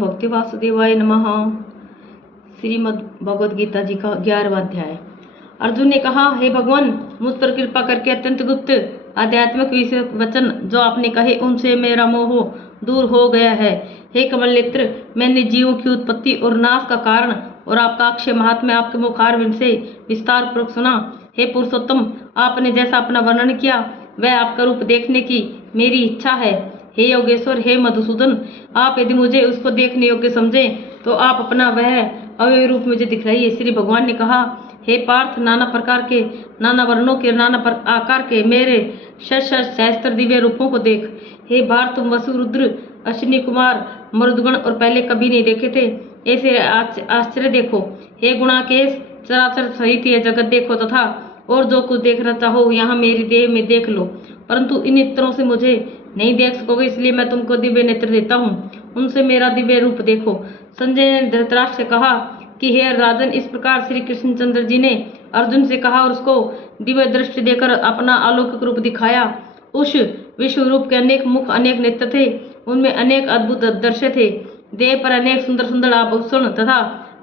भक्ति वासुदेवाय नमः। श्रीमद् भगवद गीता जी का 11वां अध्याय। अर्जुन ने कहा, हे भगवान, मुझ पर कृपा करके अत्यंत गुप्त आध्यात्मिक विषय वचन जो आपने कहे उनसे मेरा मोह दूर हो गया है। हे कमल नेत्र, मैंने जीवों की उत्पत्ति और नाश का कारण और आपका अक्षय महात्म्य आपके मुखारविंद से विस्तार पूर्वक सुना। हे पुरुषोत्तम, आपने जैसा अपना वर्णन किया वह आपका रूप देखने की मेरी इच्छा है। हे योगेश्वर, हे मधुसूदन, आप यदि मुझे उसको देखने योग्य समझें तो आप अपना वह अवयव रूप मुझे दिखलाइए। श्री भगवान ने कहा, हे पार्थ, नाना प्रकार के, नाना वर्णों के, नाना आकार के मेरे सहस्त्र दिव्य रूपों को देख। हे भारत, तुम वसु, रुद्र, अश्विनी कुमार, मरुदगण और पहले कभी नहीं देखे थे ऐसे आश्चर्य देखो। हे गुणाकेश, चराचर सहित यह जगत देखो तथा और जो कुछ देखना चाहो यहाँ मेरी देह में देख लो, परंतु इन नेत्रों से मुझे नहीं देख सकोगे, इसलिए मैं तुमको दिव्य नेत्र देता हूँ, उनसे मेरा दिव्य रूप देखो। संजय ने धृतराष्ट्र से कहा कि हे राजन, इस प्रकार श्री कृष्णचंद्र जी ने अर्जुन से कहा और उसको दिव्य दृष्टि देकर अपना अलौकिक रूप दिखाया। उस विश्व रूप के अनेक मुख, अनेक नेत्र थे, उनमें अनेक अद्भुत दृश्य थे। देह पर अनेक सुंदर सुंदर आभूषण तथा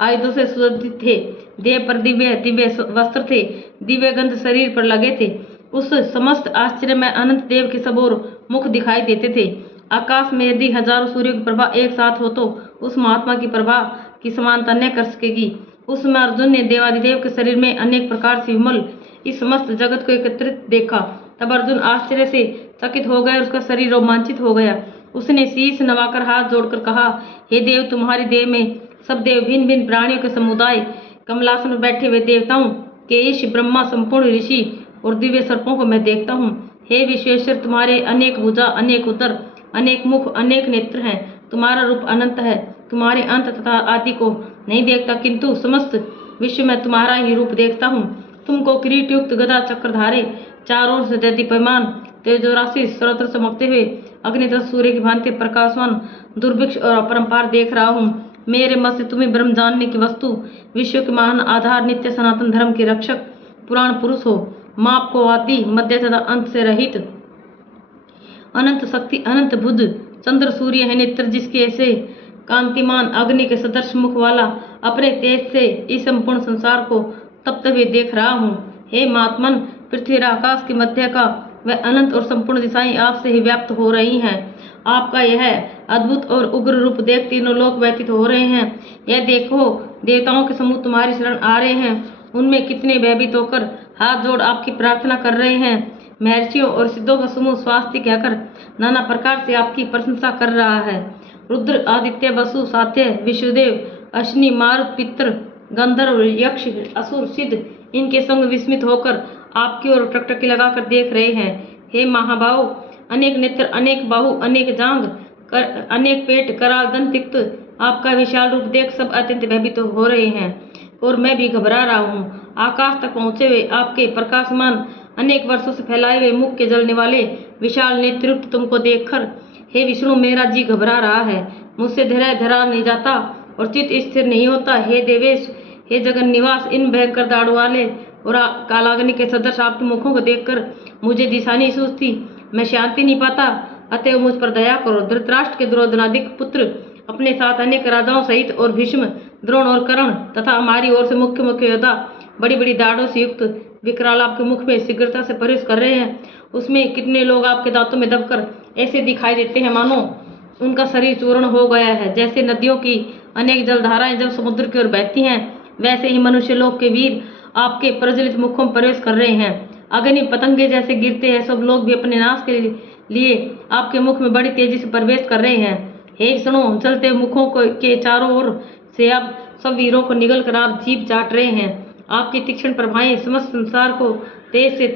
आयुधों से सुसज्जित थे। देह पर दिव्य दिव्य वस्त्र थे, दिव्य गंध शरीर पर लगे थे। उस समस्त आश्चर्य में अनंत देव के सब ओर मुख दिखाई देते थे। आकाश में यदि हजारों सूर्य की प्रभा एक साथ हो तो उस महात्मा की प्रभा की समानता न कर सकेगी। उस समय अर्जुन ने देवादिदेव के शरीर में अनेक प्रकार से विमल इस समस्त जगत को एकत्रित देखा। तब अर्जुन आश्चर्य से चकित हो गया, उसका शरीर रोमांचित हो गया। उसने शीश नवाकर हाथ जोड़कर कहा, हे देव, तुम्हारी देह में सब देव, भिन्न भिन्न प्राणियों के समुदाय, कमलासन में बैठे हुए देवताओं के ईश, ब्रह्मा, संपूर्ण ऋषि और दिव्य सर्पों को मैं देखता हूँ। हे विश्वेश्वर, तुम्हारे अनेक भुजा, अनेक उदर, अनेक मुख, अनेक नेत्र हैं। तुम्हारा रूप अनंत है, तुम्हारे अंत तथा आदि को नहीं देखता, किंतु समस्त विश्व में तुम्हारा ही रूप देखता हूँ। तुमको किरीट युक्त गदा चक्रधारे, चारों से दीप्यमान, तेजोराशि, सर्वत्र चमकते हुए अग्नि तथा सूर्य की भांति प्रकाशवान, दुर्भिक्ष और अपरंपार देख रहा हूँ। मेरे मत से तुम्हें ब्रह्म जानने की वस्तु, विश्व के महान आधार, नित्य सनातन धर्म के रक्षक, पुराण पुरुष हो, माप को आदि, मध्य तथा अंत से रहित, अनंत शक्ति, अनंत बुद्ध, चंद्र सूर्य है नेत्र जिसके ऐसे कांतिमान अग्नि के सदृश मुख वाला, अपने तेज से इस संपूर्ण संसार को तपते हुए देख रहा हूँ। हे महात्मन, पृथ्वी और आकाश के मध्य का वह अनंत और संपूर्ण दिशाएं आपसे ही व्याप्त हो रही हैं। आपका यह अद्भुत और उग्र रूप देख तीनों लोक व्यतीत हो रहे हैं। यह देखो, देवताओं के समूह तुम्हारी शरण आ रहे हैं, उनमें कितने भयभीत होकर हाथ जोड़ आपकी प्रार्थना कर रहे हैं। महर्षियों और सिद्धों का समूह स्वास्थ्य कहकर नाना प्रकार से आपकी प्रशंसा कर रहा है। रुद्र, आदित्य, वसु, सात्य, विश्वदेव, अश्विनी, मारुत, पितर, गंधर्व, यक्ष, असुर, सिद्ध इनके संग विस्मित होकर आपकी ओर टकटकी लगाकर देख रहे हैं। हे महाबाहु, अनेक नेत्र, अनेक बाहु, अनेक जांघ, अनेक पेट, कराल, दंत, तिक्त, आपका विशाल रूप देख सब अत्यंत भयभीत हो रहे हैं और मैं भी घबरा रहा हूँ। आकाश तक पहुँचे हुए आपके प्रकाशमान, अनेक वर्षों से फैलाए हुए मुख के जलने वाले विशाल नेत्रयुक्त तुमको देखकर हे विष्णु, मेरा जी घबरा रहा है, मुझसे धैर्य धरा नहीं जाता और चित्त स्थिर नहीं होता। हे देवेश, हे जगन निवास, इन भयंकर दाढ़ वाले और कालाग्नि के सदृश आपके मुखों को देखकर मुझे दिशा नहीं सूझती, मैं शांति नहीं पाता, अतएव मुझ पर दया करो। धृतराष्ट्र के दुर्योधनादिक पुत्र अपने साथ अनेक राजाओं सहित और भीष्म, द्रोण और कर्ण तथा हमारी ओर से मुख्य मुख्य योद्धा बड़ी बड़ी दाढ़ों से युक्त विकराल आपके मुख में शीघ्रता से प्रवेश कर रहे हैं। उसमें कितने लोग आपके दांतों में दबकर ऐसे दिखाई देते हैं मानो उनका शरीर चूर्ण हो गया है। जैसे नदियों की अनेक जलधाराएं जब समुद्र की ओर बहती हैं, वैसे ही मनुष्य लोक के वीर आपके प्रज्वलित मुखों में प्रवेश कर रहे हैं। अग्नि पतंगे जैसे गिरते हैं, सब लोग भी अपने नाश के लिए आपके मुख में बड़ी तेजी से प्रवेश कर रहे हैं। हे सुनो, जलते मुखों के चारों ओर से अब सब वीरों को निगल कर आप जीभ चाट रहे हैं। आपकी तीक्ष्ण प्रभाएं समस्त संसार को तेज से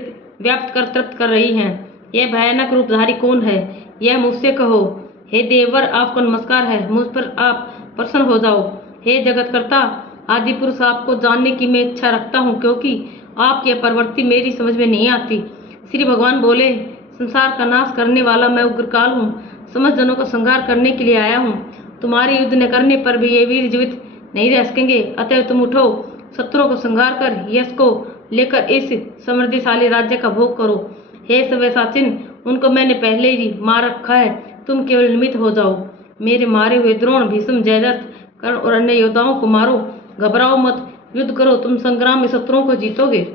व्याप्त कर तृप्त कर रही हैं। यह भयानक रूपधारी कौन है, यह मुझसे कहो। हे देवर, आपको नमस्कार है, मुझ पर आप प्रसन्न हो जाओ। हे जगतकर्ता आदि पुरुष, आपको जानने की मैं इच्छा रखता हूँ, क्योंकि आपकी प्रवृत्ति मेरी समझ में नहीं आती। श्री भगवान बोले, संसार का नाश करने वाला मैं उग्रकाल हूँ, समस्त जनों का संहार करने के लिए आया हूँ। तुम्हारे युद्ध न करने पर भी ये वीर जीवित नहीं रह सकेंगे, अतः तुम उठो, शत्रुओं को संहार कर यश को लेकर इस समृद्धिशाली राज्य का भोग करो। हे सव्यसाचिन, उनको मैंने पहले ही मार रखा है, तुम केवल निमित्त हो जाओ। मेरे मारे हुए द्रोण, भीष्म, जयद्रथ, कर्ण और अन्य योद्धाओं को मारो। घबराओ मत, युद्ध करो, तुम संग्राम में शत्रुओं को जीतोगे।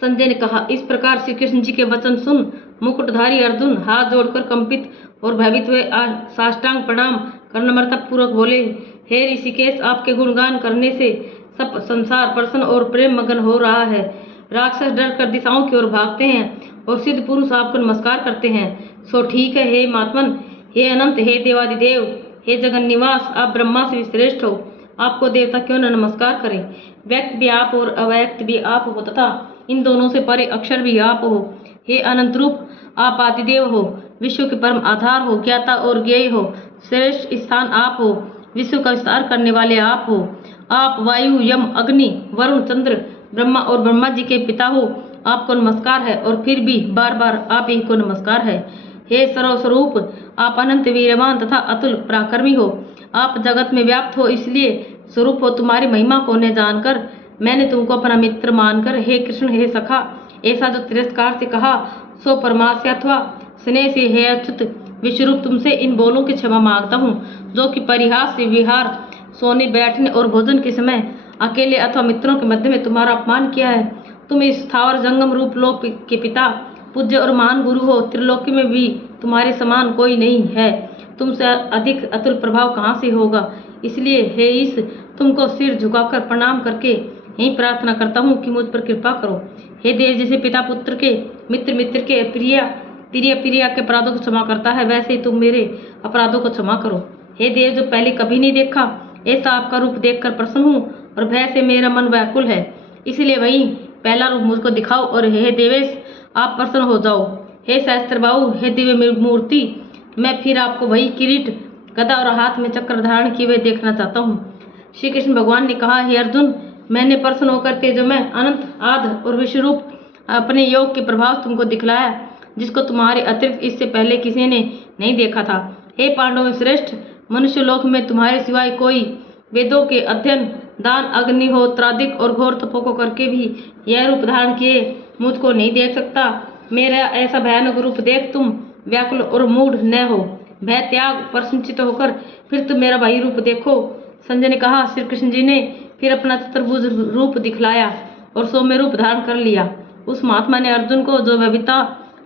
संजय ने कहा। इस प्रकार श्री कृष्ण जी के वचन सुन मुकुटधारी अर्जुन हाथ जोड़कर कंपित और भयभीत हुए साष्टांग प्रणाम कर नम्रता पूर्वक बोले, हे ऋषिकेश, आपके गुणगान करने से सब संसार प्रसन्न और प्रेम मगन हो रहा है। राक्षस डर कर दिशाओं की ओर भागते हैं और सिद्ध पुरुष आपको नमस्कार करते हैं। सो ठीक है हे महात्मन, हे अनंत, हे देवादिदेव, हे जगन निवास, आप ब्रह्मा से श्रेष्ठ हो, आपको देवता क्यों न नमस्कार करें। व्यक्त भी आप और अव्यक्त भी आप हो तथा इन दोनों से परे अक्षर भी आप हो। हे अनंत रूप, आप आदिदेव हो, विश्व के परम आधार हो, ज्ञाता और ज्ञेय हो, श्रेष्ठ स्थान आप हो, विश्व का विस्तार करने वाले आप हो। आप वायु, यम, अग्नि, वरुण, चंद्र, ब्रह्मा और ब्रह्मा जी के पिता हो, आपको नमस्कार है और फिर भी बार बार आप ही को नमस्कार है। हे सर्वस्वरूप, आप अनंत वीरवान तथा अतुल पराक्रमी हो, आप जगत में व्याप्त हो, इसलिए स्वरूप हो। तुम्हारी महिमा को न जानकर मैंने तुमको अपना मित्र मानकर हे कृष्ण, हे सखा, ऐसा जो तिरस्कार से कहा सो परमास्य अथवा स्नेह से हे अच्युत विश्वरूप, तुमसे इन बोलों की क्षमा मांगता हूँ जो कि परिहास से विहार, सोने, बैठने और भोजन के समय अकेले अथवा मित्रों के मध्य में तुम्हारा अपमान किया है। तुम इस स्थावर जंगम रूप लोक के पिता, पूज्य और महान गुरु हो, त्रिलोकी में भी तुम्हारे समान कोई नहीं है, तुमसे अधिक अतुल प्रभाव कहाँ से होगा। इसलिए हे ईश, तुमको सिर झुकाकर प्रणाम करके यही प्रार्थना करता हूँ कि मुझ पर कृपा करो। हे देव, जैसे पिता पुत्र के, मित्र मित्र के, प्रिया के अपराधों को क्षमा करता है, वैसे ही तुम मेरे अपराधों को क्षमा करो। हे देव, जो पहले कभी नहीं देखा ऐसा आपका रूप देखकर प्रसन्न हूँ और भय से मेरा मन व्याकुल है, इसलिए वही पहला रूप मुझको दिखाओ और हे देवेश, आप प्रसन्न हो जाओ। हे सहस्त्रबाहु, हे दिव्य मूर्ति, मैं फिर आपको वही किरीट, गदा और हाथ में चक्र धारण किए हुए देखना चाहता हूँ। श्री कृष्ण भगवान ने कहा, हे अर्जुन, मैंने प्रसन्न होकर तेजोमय, अनंत, आद और विश्वरूप अपने योग के प्रभाव तुमको दिखलाया, जिसको तुम्हारे अतिरिक्त इससे पहले किसी ने नहीं देखा था। हे पांडवों श्रेष्ठ, मनुष्य लोक में तुम्हारे सिवाय कोई वेदों के अध्ययन, दान, अग्निहोत्रादिक और घोर तपों को करके भी यह रूप धारण किए मुझको नहीं देख सकता। मेरा ऐसा भयानक रूप देख तुम व्याकुल और मूढ़ न हो, भय त्याग प्रसन्नचित होकर फिर तुम मेरा वही रूप देखो। संजय ने कहा। श्री कृष्ण जी ने फिर अपना चतुर्भुज रूप दिखलाया और सौम्य रूप धारण कर लिया। उस महात्मा ने अर्जुन को जो भयभीता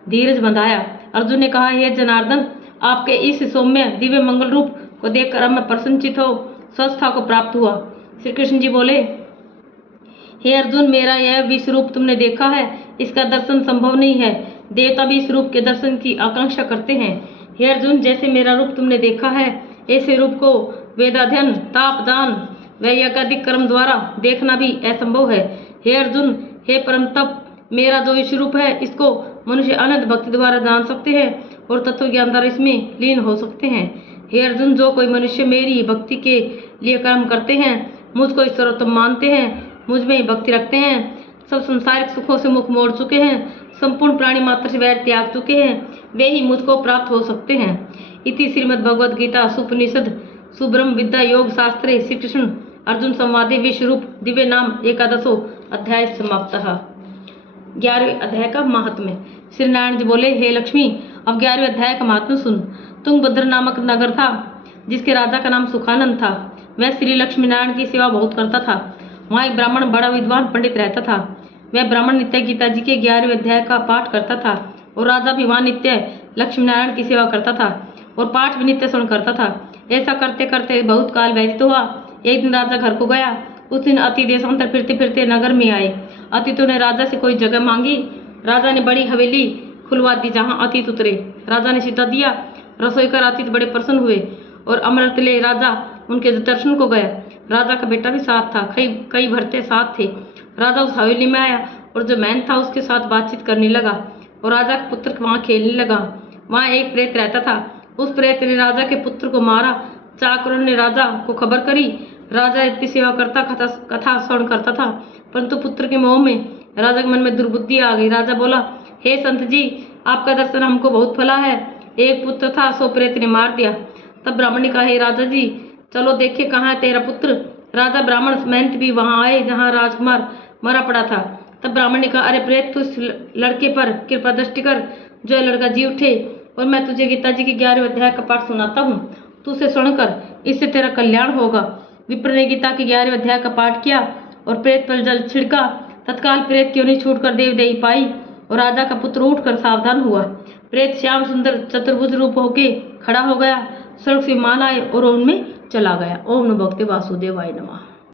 धीरज बंधाया। अर्जुन ने कहा, हे जनार्दन, आपके इस सौम्य दिव्य मंगल रूप को देखकर अब मैं प्रसन्नचित हो स्वस्थता को प्राप्त हुआ। श्री कृष्ण जी बोले, हे अर्जुन, मेरा यह विश्व रूप तुमने देखा है, इसका दर्शन संभव नहीं है। देवता भी इस रूप के दर्शन की आकांक्षा करते हैं। हे अर्जुन, जैसे मेरा रूप तुमने देखा है, ऐसे रूप को वेदाध्ययन, ताप, दान व यज्ञादिक कर्म द्वारा देखना भी असंभव है। हे अर्जुन, हे परम तप, मेरा जो विश्व रूप है, इसको मनुष्य अनंत भक्ति द्वारा जान सकते हैं और तत्व ज्ञान द्वारा इसमें लीन हो सकते हैं। हे अर्जुन, जो कोई मनुष्य मेरी भक्ति के लिए कर्म करते हैं, मुझको सर्वोत्तम मानते हैं, मुझ में ही भक्ति रखते हैं, सब संसारिक सुखों से मुख मोड़ चुके हैं, संपूर्ण प्राणी मात्र से वैर त्याग चुके हैं, वे ही मुझको प्राप्त हो सकते हैं। इति श्रीमद् भगवद गीता सुपनिषद सुब्रह्म विद्या योग शास्त्रे श्री कृष्ण अर्जुन संवादे विश्व रूप दिव्य नाम एकादशो अध्याय समाप्तः। 11वें अध्याय का महात्म्य। श्री नारायण जी बोले, हे लक्ष्मी, अब 11वें अध्याय का महात्म्य सुन। तुंगभद्र नामक नगर था, जिसके राजा का नाम सुखानंद था। वह श्री लक्ष्मी नारायण की सेवा बहुत करता था। वहाँ एक ब्राह्मण बड़ा विद्वान पंडित रहता था। वह ब्राह्मण नित्य गीता जी के 11वें अध्याय का पाठ करता था और राजा भी वहाँ नित्य लक्ष्मी नारायण की सेवा करता था और पाठ भी नित्य सुन करता था। ऐसा करते करते बहुत काल व्यतीत हुआ। एक दिन राजा घर को गया। उस दिन अति देशांतर फिरते फिरते नगर में आए। अतिथियों ने राजा से कोई जगह मांगी। राजा ने बड़ी हवेली खुलवा दी जहाँ अतिथि उतरे। राजा ने सीधा दिया। रसोई कर अतिथि बड़े प्रसन्न हुए और अमृत ले राजा उनके दर्शन को गया। राजा का बेटा भी साथ था, कई भरते साथ थे। राजा उस हवेली में आया और जो मैन था उसके साथ बातचीत करने लगा और राजा का पुत्र वहाँ खेलने लगा। वहाँ एक प्रेत रहता था। उस प्रेत ने राजा के पुत्र को मारा। चाकरों ने राजा को खबर करी। राजा इतनी सेवा करता कथा श्रवण करता था, परंतु पुत्र के मोह में राजा के मन में दुर्बुद्धि आ गई। राजा बोला, हे संत जी, आपका दर्शन हमको बहुत फला है। एक पुत्र था, सो प्रेत ने मार दिया। तब ब्राह्मण ने कहा, हे राजा जी, चलो देखे कहाँ है तेरा पुत्र। राजा ब्राह्मण महंत भी वहाँ आए जहाँ राजकुमार मरा पड़ा था। तब ब्राह्मण ने कहा, अरे प्रेत, तू इस लड़के पर कृपा दृष्टि कर, जो लड़का जी उठे। और मैं तुझे गीता जी के 11वें अध्याय का पाठ सुनाता हूँ, तू उसे सुनकर इससे तेरा कल्याण होगा। विप्र ने गीता के 11वें अध्याय का पाठ किया और प्रेत पर जल छिड़का। तत्काल प्रेत की योनि छूटकर देवदेही पाई और राजा का पुत्र उठकर सावधान हुआ। प्रेत श्याम सुंदर चतुर्भुज रूप होके खड़ा हो गया, स्वर्ग से विमान आए और उनमें चला गया। ओम नमो भगवते वासुदेवाय नमः।